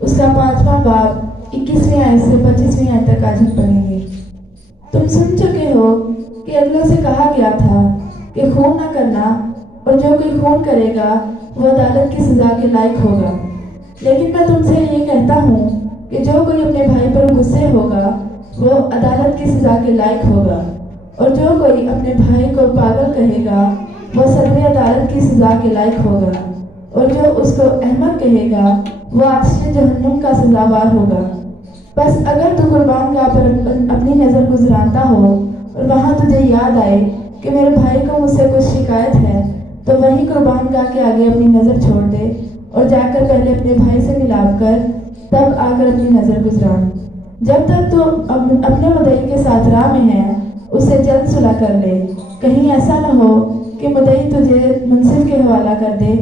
اس کا 5واں باب 21ویں آیت سے 25ویں آیت تک آج ہم پڑھیں گے۔ تم سن چکے ہو کہ اللہ سے کہا گیا تھا کہ خون نہ کرنا، اور جو کوئی خون کرے گا وہ عدالت کی سزا کے لائق ہوگا۔ لیکن میں تم سے یہ کہتا ہوں کہ جو کوئی اپنے بھائی پر غصے ہوگا وہ عدالت کی سزا کے لائق ہوگا، اور جو کوئی اپنے بھائی کو پاگل کہے گا وہ صدر عدالت کی سزا کے لائق ہوگا، اور جو اس کو احمق کہے گا وہ آتش جہنم کا سزاوار ہوگا۔ بس اگر تو قربان گاہ پر اپنی نظر گزرانتا ہو اور وہاں تجھے یاد آئے کہ میرے بھائی کو مجھ سے کچھ شکایت ہے، تو وہی قربان گاہ کے آگے اپنی نظر چھوڑ دے اور جا کر پہلے اپنے بھائی سے ملاپ کر تب آ کر اپنی نظر گزران۔ جب تک تو اپنے مدعی کے ساتھ راہ میں ہے اسے جلد صلح کر لے، کہیں ایسا نہ ہو کہ مدعی تجھے منصف کے حوالہ کر دے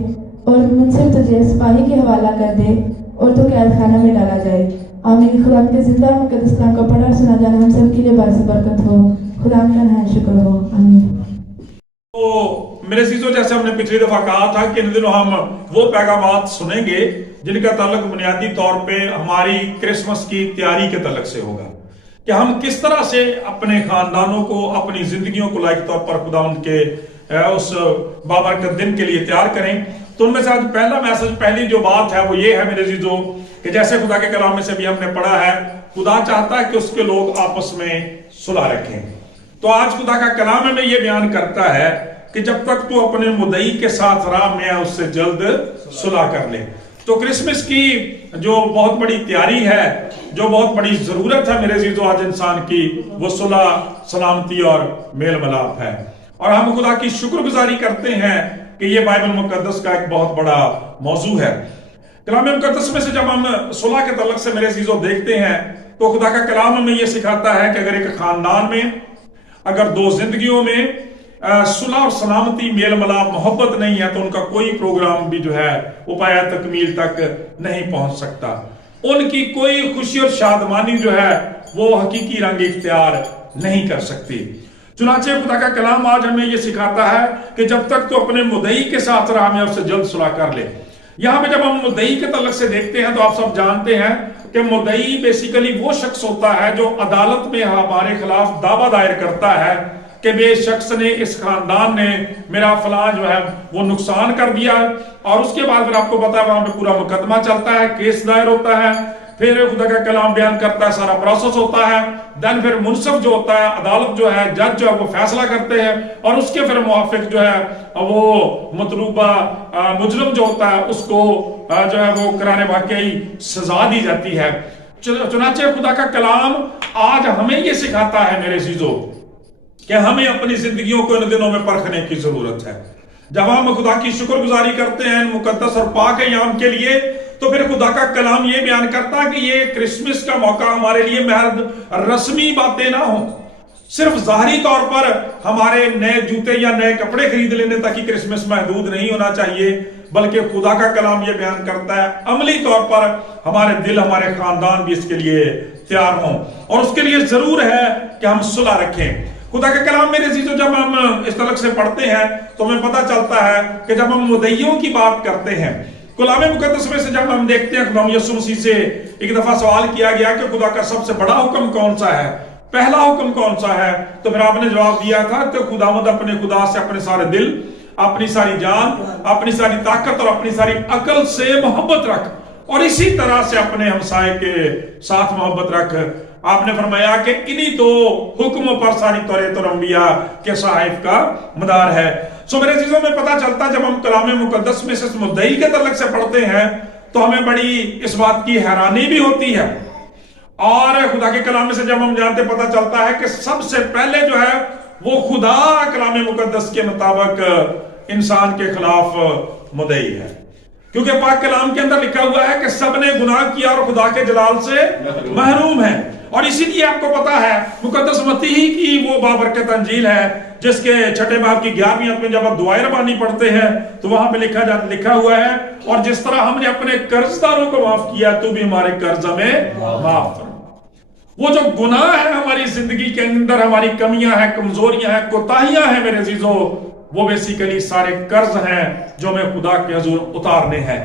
اور منصف تجھے سپاہی کے حوالہ کر دے اور تو قید خانہ میں ڈالا جائے۔ آمین۔ خدا کے زندہ مقدس کلام کو پڑھا اور سنا جانا ہم سب کے لیے باعث برکت ہو۔ خدا کا نہایت شکر ہو۔ آمین۔ تو میرے عزیزو، جیسے ہم نے پچھلی دفعہ کہا تھا کہ ان دنوں ہم وہ پیغامات سنیں گے جن کا تعلق بنیادی طور پہ ہماری کرسمس کی تیاری کے تعلق سے ہوگا، کہ ہم کس طرح سے اپنے خاندانوں کو، اپنی زندگیوں کو لائق طور پر خدا ان کے اس بابرکت دن کے لیے تیار کریں۔ تو ان میں سے آج پہلا میسج، پہلی جو بات ہے وہ یہ ہے میرے عزیزو کہ جیسے خدا کے کلام میں سے بھی ہم نے پڑھا ہے، خدا چاہتا ہے کہ اس کے لوگ آپس میں صلح رکھیں۔ تو آج خدا کا کلام ہمیں یہ بیان کرتا ہے کہ جب تک تو اپنے مدعی کے ساتھ راہ میں ہے اس سے جلد صلح کر لے۔ تو کرسمس کی جو بہت بڑی تیاری ہے، جو بہت بڑی ضرورت ہے میرے عزیزو آج انسان کی، وہ صلح، سلامتی اور میل ملاپ ہے۔ اور ہم خدا کی شکر گزاری کرتے ہیں کہ یہ بائبل مقدس کا ایک بہت بڑا موضوع ہے۔ کلام مقدس میں سے جب ہم صلح کے تعلق سے میرے عزیزو دیکھتے ہیں تو خدا کا کلام ہمیں یہ سکھاتا ہے کہ اگر ایک خاندان میں، اگر دو زندگیوں میں صلح اور سلامتی، میل ملاپ، محبت نہیں ہے تو ان کا کوئی پروگرام بھی جو ہے وہ پایا تکمیل تک نہیں پہنچ سکتا۔ ان کی کوئی خوشی اور شادمانی جو ہے وہ حقیقی رنگ اختیار نہیں کر سکتی۔ چنانچہ خدا کا کلام آج ہمیں یہ سکھاتا ہے کہ جب تک تو اپنے مدعی کے ساتھ راہ میں اس سے جلد صلح کر لے۔ یہاں پہ جب ہم مدعی کے تعلق سے دیکھتے ہیں تو آپ سب جانتے ہیں کہ مدعی بیسیکلی وہ شخص ہوتا ہے جو عدالت میں ہمارے خلاف دعویٰ دائر کرتا ہے کہ بے شخص نے، اس خاندان نے میرا فلاں جو ہے وہ نقصان کر دیا، اور اس کے بعد پھر آپ کو پتا ہے وہاں پہ پورا مقدمہ چلتا ہے، کیس دائر ہوتا ہے، پھر خدا کا کلام بیان کرتا ہے، سارا پروسیس ہوتا ہے، دین پھر منصف جو ہوتا ہے، عدالت جو ہے، جج جو ہے وہ فیصلہ کرتے ہیں، اور اس کے پھر موافق جو ہے وہ مطلوبہ مجرم جو ہوتا ہے اس کو جو ہے وہ قرآن واقعی سزا دی جاتی ہے۔ چنانچہ خدا کا کلام آج ہمیں یہ سکھاتا ہے میرے عزیزو کہ ہمیں اپنی زندگیوں کو ان دنوں میں پرکھنے کی ضرورت ہے۔ جب ہم خدا کی شکر گزاری کرتے ہیں مقدس اور پاک ایام کے لیے، تو پھر خدا کا کلام یہ بیان کرتا ہے کہ یہ کرسمس کا موقع ہمارے لیے محض رسمی باتیں نہ ہوں، صرف ظاہری طور پر ہمارے نئے جوتے یا نئے کپڑے خرید لینے تک ہی کرسمس محدود نہیں ہونا چاہیے، بلکہ خدا کا کلام یہ بیان کرتا ہے عملی طور پر ہمارے دل، ہمارے خاندان بھی اس کے لیے تیار ہوں، اور اس کے لیے ضرور ہے کہ ہم صلح رکھیں۔ خدا کا کلام میرے عزیزو جب ہم اس طرح سے پڑھتے ہیں تو ہمیں پتہ چلتا ہے کہ جب ہم مدعیوں کی بات کرتے ہیں، کلام مقدس میں سے جب ہم دیکھتے ہیں خدا یسوع مسیح سے ایک دفعہ سوال کیا گیا کہ خدا کا سب سے بڑا حکم کون سا ہے، پہلا حکم کون سا ہے، تو پھر آپ نے جواب دیا تھا کہ خداوند اپنے خدا سے اپنے سارے دل، اپنی ساری جان، اپنی ساری طاقت اور اپنی ساری عقل سے محبت رکھ، اور اسی طرح سے اپنے ہمسائے کے ساتھ محبت رکھ۔ آپ نے فرمایا کہ انہی دو حکموں پر ساری توریت اور انبیاء کے صحائف کا مدار ہے۔ سو میرے چیزوں میں پتہ چلتا جب ہم کلام مقدس میں سے اس مدعی کے تعلق سے پڑھتے ہیں تو ہمیں بڑی اس بات کی حیرانی بھی ہوتی ہے، اور خدا کے کلام میں سے جب ہم جانتے پتہ چلتا ہے کہ سب سے پہلے جو ہے وہ خدا کلام مقدس کے مطابق انسان کے خلاف مدعی ہے، کیونکہ پاک کلام کے اندر لکھا ہوا ہے کہ سب نے گناہ کیا اور خدا کے جلال سے محروم ہیں۔ اور اسی لیے آپ کو پتا ہے مقدس متی کی وہ بابرکت انجیل ہے جس کے 6 باب کی 11ویں آیت میں جب آپ دعائے ربانی پڑھتے ہیں تو وہاں پہ لکھا ہوا ہے، اور جس طرح ہم نے اپنے قرض داروں کو معاف کیا تو بھی ہمارے قرض ہمیں معاف فرما۔ وہ جو گناہ ہے ہماری زندگی کے اندر، ہماری کمیاں ہیں، کمزوریاں ہیں، کوتاہیاں ہیں میرے عزیزو، وہ بیسیکلی سارے قرض ہیں جو ہمیں خدا کے حضور اتارنے ہیں۔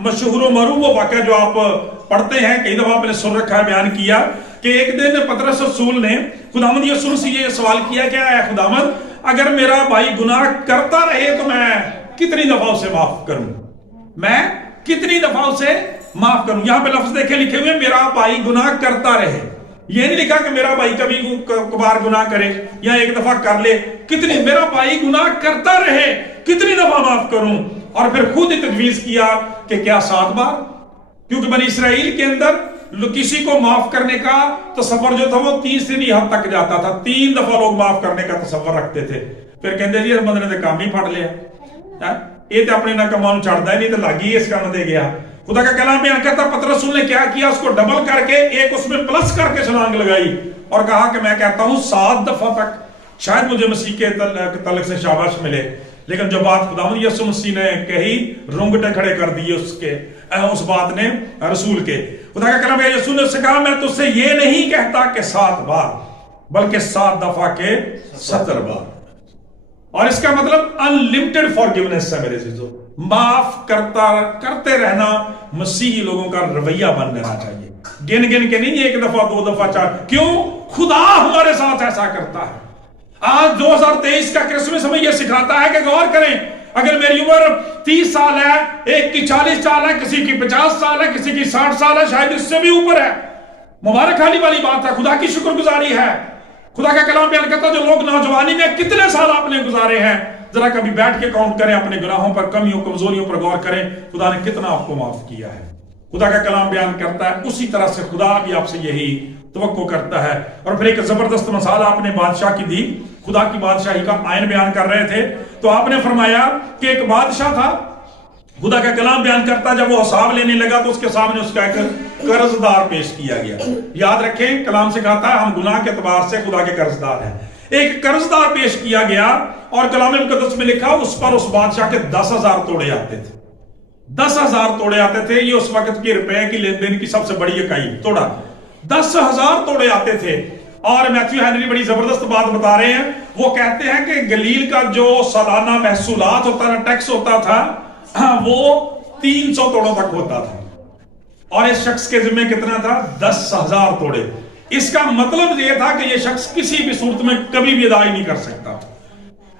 مشہور و معروف وہ واقعہ جو آپ پڑھتے ہیں، کئی دفعہ آپ نے سن رکھا ہے، بیان کیا کہ ایک دن پطرس رسول نے خداوند یسوع سے یہ سوال کیا کہ اے خداوند، اگر میرا بھائی گناہ کرتا رہے تو میں کتنی دفعہ اسے معاف کروں؟ میں کتنی دفعہ اسے معاف کروں؟ یہاں پہ لفظ دیکھیں لکھے ہوئے میرا بھائی گناہ کرتا رہے، یہ نہیں لکھا کہ میرا بھائی کبھی کبھار گناہ کرے یا ایک دفعہ کر لے، کتنی، میرا بھائی گناہ کرتا رہے کتنی دفعہ معاف کروں؟ اور پھر خود ہی تجویز کیا کہ کیا 7 بار؟ کیونکہ بنی اسرائیل کے اندر کسی کو معاف کرنے کا تصور جو تھا وہ تیسری حد تک جاتا تھا، 3 دفعہ لوگ معاف کرنے کا تصور رکھتے تھے۔ پھر کہتے جی اس بندے نے کام ہی پھڑ لیا، یہ تو اپنے ناکامان چھڑتا ہے، نہیں تو لگی اس کام دے گیا۔ خدا کا کلام بیان کرتا پطرس رسول نے کیا کیا، اس کو ڈبل کر کے ایک اس میں پلس کر کے چھلانگ لگائی اور کہا کہ میں کہتا ہوں 7 دفعہ تک شاید مجھے مسیح کے تعلق سے شاباش ملے۔ لیکن جو بات خداوند یسوع مسیح نے کہی، رونگٹے کھڑے کر دیے اس بات نے رسول کے۔ خدا کا کلام ہے، یسوع نے اس سے کہا میں تجھ سے یہ نہیں کہتا کہ 7 بار بلکہ 7 دفعہ کے 70 بار۔ اور اس کا مطلب انلمیٹڈ فارگیونیس ہے میرے عزیزو، معاف کرتے رہنا مسیحی لوگوں کا رویہ بن جانا چاہیے، گن گن کے نہیں، 1 دفعہ 2 دفعہ 4۔ کیوں؟ خدا ہمارے ساتھ ایسا کرتا ہے۔ آج 2023 کا کرسمس ہمیں یہ سکھاتا ہے کہ غور کریں، اگر میری عمر 30 سال ہے، ایک کی 40 سال ہے، کسی کی 50 سال ہے، کسی کی 60 سال ہے، شاید اس سے بھی اوپر ہے، مبارک حالی والی بات ہے، خدا کی شکر گزاری ہے۔ خدا کا کلام بیان کرتا جو لوگ نوجوانی میں کتنے سال آپ نے گزارے ہیں، ذرا کبھی بیٹھ کے کاؤنٹ کریں، اپنے گناہوں پر، کمیوں کمزوریوں پر غور کریں، خدا نے کتنا آپ کو معاف کیا ہے۔ خدا کا کلام بیان کرتا ہے اسی طرح سے خدا بھی آپ سے یہی توقع کرتا ہے۔ اور پھر ایک زبردست مثال آپ نے بادشاہ کی دی، خدا کی بادشاہی کا آئین بیان کر رہے تھے تو آپ نے فرمایا کہ ایک بادشاہ تھا، خدا کا کلام بیان کرتا جب وہ حساب لینے لگا تو اس کے سامنے اس کا ایک قرضدار پیش کیا گیا۔ یاد رکھیں کلام سے کہتا ہے ہم گناہ کے اعتبار سے خدا کے قرضدار ہیں۔ ایک قرضدار پیش کیا گیا اور کلام مقدس میں لکھا اس پر اس بادشاہ کے 10,000 توڑے آتے تھے۔ 10,000 توڑے آتے تھے، یہ اس وقت کی روپے کی لین دین کی سب سے بڑی اکائی توڑا، 10,000 توڑے آتے تھے۔ اور میتھیو ہنری بڑی زبردست بات بتا رہے ہیں، وہ کہتے ہیں کہ گلیل کا جو سالانہ محصولات ہوتا تھا، ٹیکس ہوتا تھا، وہ 300 توڑوں تک ہوتا تھا، اور اس شخص کے ذمہ کتنا تھا؟ 10,000 توڑے۔ اس کا مطلب یہ تھا کہ یہ شخص کسی بھی صورت میں کبھی بھی ادائی نہیں کر سکتا،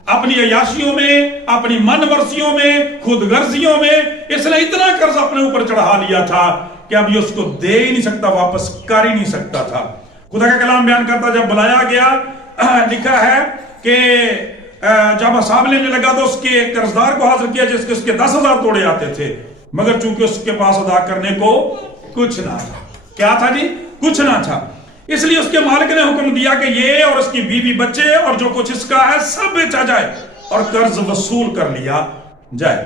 اپنی عیاشیوں میں، اپنی من ورزیوں میں، خود غرضیوں میں اس نے اتنا قرض اپنے اوپر چڑھا لیا تھا کہ اب یہ اس کو دے ہی نہیں سکتا، واپس کر ہی نہیں سکتا تھا۔ خدا کا کلام بیان کرتا جب بلایا گیا، لکھا ہے کہ جب حساب لینے لگا تو اس کے قرضدار کو حاضر کیا جس کے اس کے 10,000 توڑے آتے تھے، مگر چونکہ اس کے پاس ادا کرنے کو کچھ نہ تھا۔ کیا تھا جی؟ کچھ نہ تھا۔ اس لیے اس کے مالک نے حکم دیا کہ یہ اور اس کی بیوی بچے اور جو کچھ اس کا ہے سب بیچا جائے اور قرض وصول کر لیا جائے۔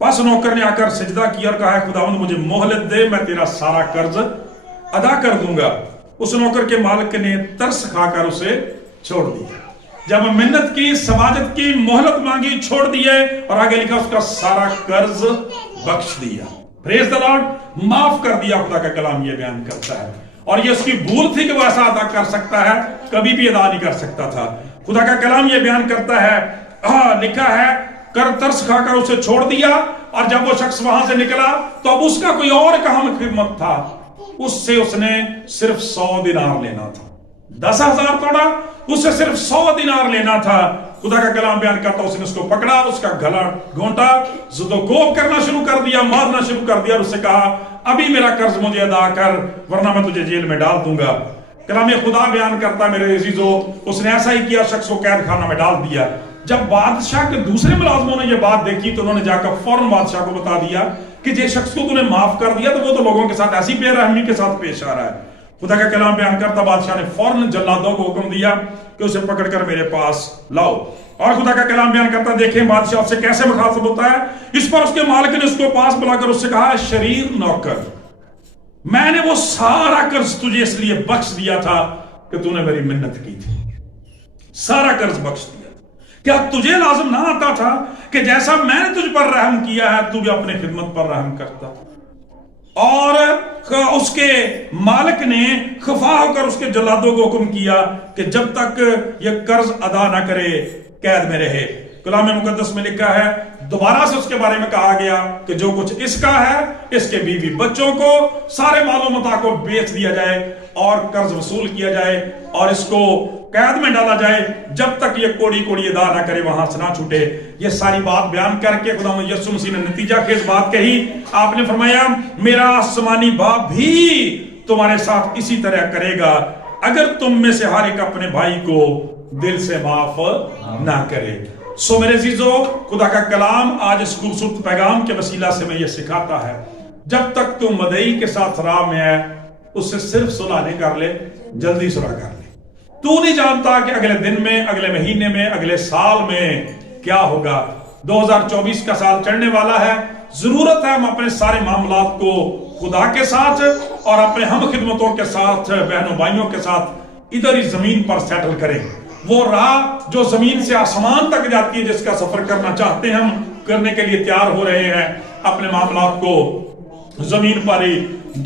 پس نوکر نے آ کر سجدہ کیا اور کہا خداوند مجھے مہلت دے، میں تیرا سارا قرض ادا کر دوں گا۔ اس نوکر کے مالک نے ترس کھا کر اسے چھوڑ دیا۔ جب منت کی، سماجت کی، مہلت مانگی، چھوڑ دیے، اور آگے لکھا اس کا سارا قرض بخش دیا۔ پریز دی لارڈ، معاف کر دیا۔ خدا کا کلام یہ بیان کرتا ہے، اور یہ اس کی بھول تھی کہ وہ ایسا ادا کر سکتا ہے، کبھی بھی ادا نہیں کر سکتا تھا۔ خدا کا کلام یہ بیان کرتا ہے، لکھا ہے کر ترس کھا کر اسے چھوڑ دیا، اور جب وہ شخص وہاں سے نکلا تو اب اس کا کوئی اور کام خدمت تھا، اس سے اس نے صرف 100 دینار لینا تھا۔ 10,000 توڑا، اس سے صرف 100 دینار لینا تھا۔ خدا کا کلام بیان کرتا اس نے اس کو پکڑا، اس کا گلا گھونٹا، زد و کوب کرنا شروع کر دیا، مارنا شروع کر دیا، اور اس سے کہا ابھی میرا قرض مجھے ادا کر ورنہ میں تجھے جیل میں ڈال دوں گا۔ کلام خدا بیان کرتا میرے عزیزو، اس نے ایسا ہی کیا، شخص کو قید خانہ میں ڈال دیا۔ جب بادشاہ کے دوسرے ملازموں نے یہ بات دیکھی تو انہوں نے جا کر فوراً بادشاہ کو بتا دیا کہ جس شخص کو تو نے معاف کر دیا تو وہ تو لوگوں کے ساتھ ایسی بے رحمی کے ساتھ پیش آ رہا ہے۔ خدا کا کلام بیان کرتا بادشاہ نے فوراً جلادوں کو حکم دیا کہ اسے پکڑ کر میرے پاس لاؤ۔ اور خدا کا کلام بیان کرتا دیکھیں بادشاہ سے کیسے مخاطب ہوتا ہے۔ اس پر اس کے مالک نے اس کو پاس بلا کر اس سے کہا شریر نوکر، میں نے وہ سارا قرض تجھے اس لیے بخش دیا تھا کہ تو نے میری منت کی تھی، سارا قرض بخش دیا۔ کیا تجھے لازم نہ آتا تھا کہ جیسا میں نے تجھ پر رحم کیا ہے تو بھی اپنے خدمت پر رحم کرتا؟ اور اس کے مالک نے خفا ہو کر اس کے جلادوں کو حکم کیا کہ جب تک یہ قرض ادا نہ کرے قید میں رہے۔ کلام مقدس میں لکھا ہے دوبارہ سے اس کے بارے میں کہا گیا کہ جو کچھ اس کا ہے اس کے بیوی بچوں کو سارے مال و متاع کو بیچ دیا جائے اور قرض وصول کیا جائے اور اس کو قید میں ڈالا جائے جب تک یہ کوڑی کوڑی ادا نہ کرے وہاں سے نہ چھوٹے. یہ ساری بات بیان کر کے خدا یسوع مسیح نے نتیجہ خیز بات کہی. آپ نے فرمایا میرا آسمانی باپ بھی تمہارے ساتھ اسی طرح کرے گا اگر تم میں سے ہر ایک اپنے بھائی کو دل سے معاف نہ کرے. سو میرے عزیزو خدا کا کلام آج اس خوبصورت پیغام کے وسیلہ سے میں یہ سکھاتا ہے جب تک تم مدعی کے ساتھ راہ میں ہے اس سے صرف صلح نہیں کر لے جلدی صلح کر لے. تو نہیں جانتا کہ اگلے دن میں اگلے مہینے میں اگلے سال میں کیا ہوگا. 2024 کا سال چڑھنے والا ہے. ضرورت ہے ہم اپنے سارے معاملات کو خدا کے ساتھ اور اپنے ہم خدمتوں کے ساتھ بہنوں بھائیوں کے ساتھ ادھر ہی زمین پر سیٹل کریں. وہ راہ جو زمین سے آسمان تک جاتی ہے جس کا سفر کرنا چاہتے ہیں ہم کرنے کے لیے تیار ہو رہے ہیں. اپنے معاملات کو زمین پر ہی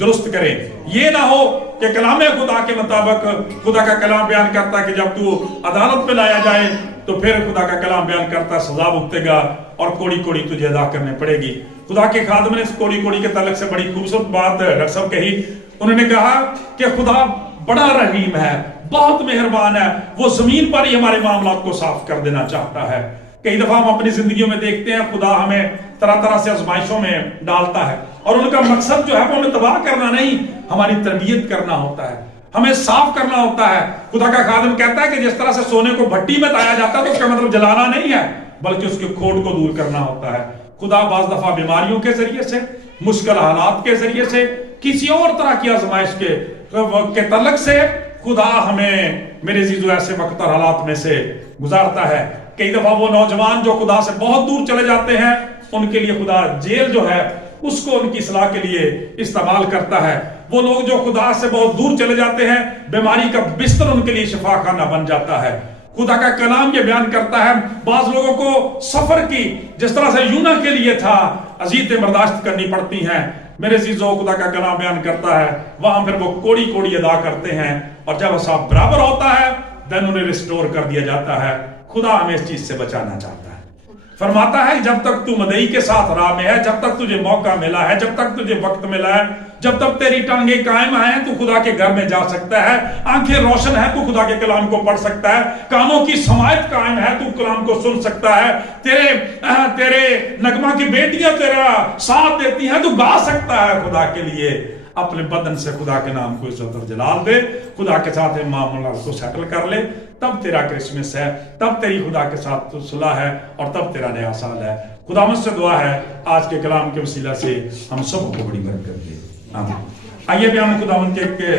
درست کریں. یہ نہ ہو کہ کلام خدا کے مطابق خدا کا کلام بیان کرتا ہے کہ جب تو عدالت پہ لایا جائے تو پھر خدا کا کلام بیان کرتا ہے سزا بھگتے گا اور کوڑی کوڑی تجھے ادا کرنے پڑے گی. خدا کے خادم نے اس کوڑی کوڑی کے تعلق سے بڑی خوبصورت بات ڈاکٹر صاحب کہی. انہوں نے کہا کہ خدا بڑا رحیم ہے بہت مہربان ہے. وہ زمین پر ہی ہمارے معاملات کو صاف کر دینا چاہتا ہے. کئی دفعہ ہم اپنی زندگیوں میں دیکھتے ہیں خدا ہمیں طرح طرح سے آزمائشوں میں ڈالتا ہے اور ان کا مقصد جو ہے وہ ہمیں تباہ کرنا نہیں ہماری تربیت کرنا ہوتا ہے ہمیں صاف کرنا ہوتا ہے. خدا کا خادم کہتا ہے کہ جس طرح سے سونے کو بھٹی میں تایا جاتا ہے تو اس کا مطلب جلانا نہیں ہے بلکہ اس کے کھوٹ کو دور کرنا ہوتا ہے. خدا بعض دفعہ بیماریوں کے ذریعے سے مشکل حالات کے ذریعے سے کسی اور طرح کی آزمائش کے تعلق سے خدا ہمیں میرے عزیزو ایسے وقت اور حالات میں سے گزارتا ہے. کئی دفعہ وہ نوجوان جو خدا سے بہت دور چلے جاتے ہیں ان کے لیے خدا جیل جو ہے اس کو ان کی اصلاح کے لیے استعمال کرتا ہے. وہ لوگ جو خدا سے بہت دور چلے جاتے ہیں بیماری کا بستر ان کے لیے شفا خانہ بن جاتا ہے. خدا کا کلام یہ بیان کرتا ہے بعض لوگوں کو سفر کی جس طرح سے یونا کے لیے تھا اذیتیں برداشت کرنی پڑتی ہیں. میرے عزیزو خدا کا کلام بیان کرتا ہے وہاں پھر وہ کوڑی کوڑی ادا کرتے ہیں اور جب حساب برابر ہوتا ہے دین انہیں ریسٹور کر دیا جاتا ہے. خدا ہمیں اس چیز سے بچانا چاہتا ہے. فرماتا ہے جب تک تو مدعی کے ساتھ راہ میں ہے جب تک تجھے موقع ملا ہے جب تک تجھے وقت ملا ہے جب تک تیری ٹانگیں قائم ہیں تو خدا کے گھر میں جا سکتا ہے. آنکھیں روشن ہے تو خدا کے کلام کو پڑھ سکتا ہے. کانوں کی سماعت قائم ہے تو کلام کو سن سکتا ہے. تیرے نغمہ کی بیٹیاں تیرا ساتھ دیتی ہیں تو گا سکتا ہے خدا کے لیے. اپنے بدن سے خدا کے نام کو عزت اور جلال دے. خدا کے ساتھ معاملات کو سیٹل کر لے. تب تیرا کرسمس ہے تب تیری خدا کے ساتھ صلح ہے اور تب تیرا نیا سال ہے. خدا مجھ سے دعا ہے آج کے کلام کے وسیلہ سے ہم سب کو بڑی برکت دے. آمین. آئیے بھی ہم خداوند کے